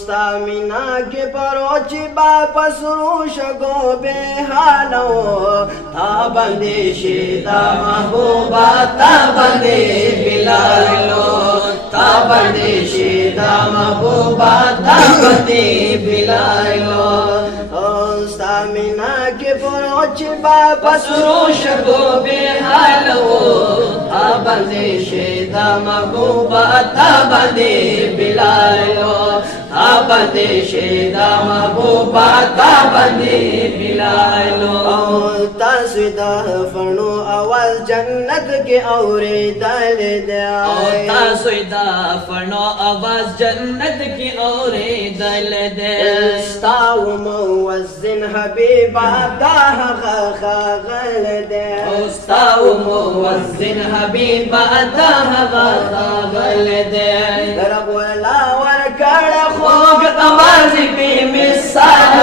ستا مینا کې پروچی واپس روش گو بے حالو تا باندې شیدا محبوبا تا باندې بلالو تا باندې شیدا محبوبا تا باندې بلالو ستا مینا کې پروچی واپس روش گو بے حالو تا باندې شیدا محبوبا تا باندې بلالو تا باندې شیدا محبوبا تا باندې بلالو تاسو د فنو اول جنت کې اورېدل دی تاسو د فنو اواز جنت کې اورېدل دی ستاو موزن حبیبا دا هغه غل دی ستاو موزن حبیبا دا هغه غل دی رب ولا ورکړ خوږ اواز بې مثال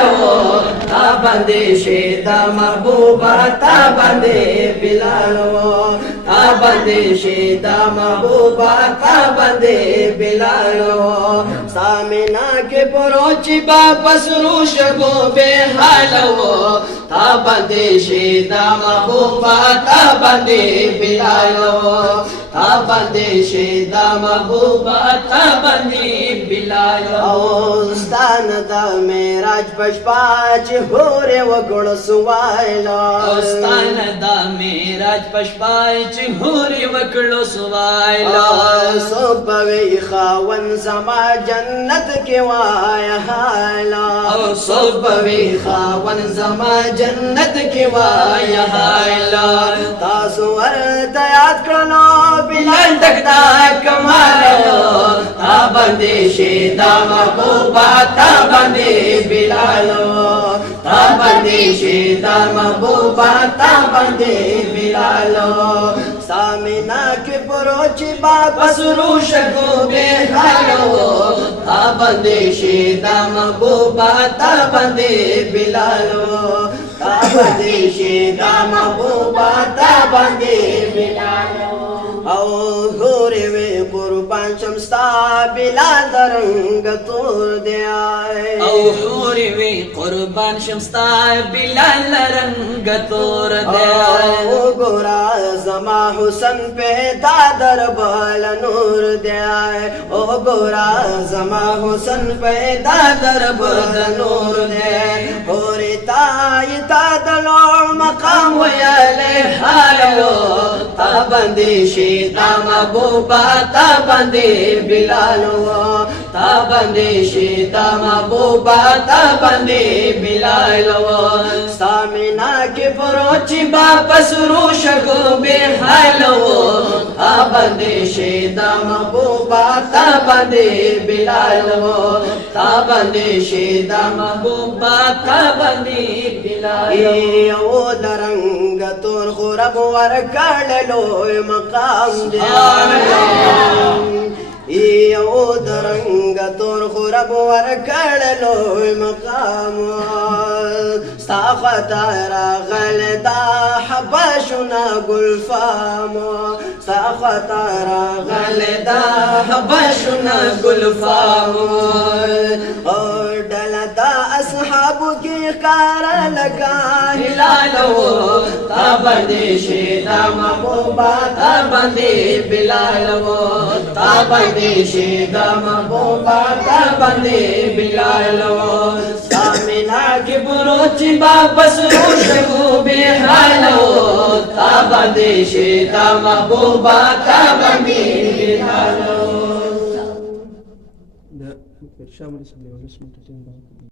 تا باندې شیدا محبوبا تا باندې بلالو تا باندې شیدا محبوبا تا باندې بلالو سامنا کې پروچی واپس روش گو بے حالو تا باندې شیدا محبوبا تا باندې بلالو تا باندې شیدا محبوبا تا باندې بلالو ستان دا معراج پشپا چې هورې وګړو سوایلا ستان دا معراج پشپا چې هورې وګړو سوایلا صبوي خاون زما جنت کې وایا حالا صبوي خاون زما جنت کې وایا حالا تاسو ورته یاد کړنو بلال تکدا کمالو تا باندې شیدا محبوبا تا باندې بلالو تا باندې شیدا محبوبا تا باندې بلالو سامنا کې پروچی واپس روش گو بے حالو تا باندې شیدا محبوبا تا باندې بلالو تا باندې شیدا محبوبا تا باندې بلالو او غوري وي قربان شمستا بلال درنګ تور دی او غوري وي قربان شمستا بلال رنگ تور دی او ګورا زما حسن پیدا دربال نور دی او ګورا زما حسن پیدا دربال نور دی اوري تا دلو مقام ویاله حالو تا باندې شیدا محبوبا تا باندې بلالو تا باندې شیدا محبوبا تا باندې بلالو سامنا کې پروچی واپس روش گو بے حالو تا باندې شیدا محبوبا تا باندې بلالو تا باندې شیدا محبوبا تا باندې بلالو او درنګ تور خورب ورکړلو مقام دی یو درنګ تور خورب ورکړلو مقام ستا خطر غل دا حبشنا گلفام ستا خطر غل دا حبشنا گلفام ډلدا اصحابو کې کار لگا هلالو تا باندې شیدا محبوبا تا باندې بلالو تا باندې شیدا محبوبا تا باندې بلالو سامنا کې پروچی واپس روش گو بے حالو تا باندې شیدا محبوبا تا باندې بلالو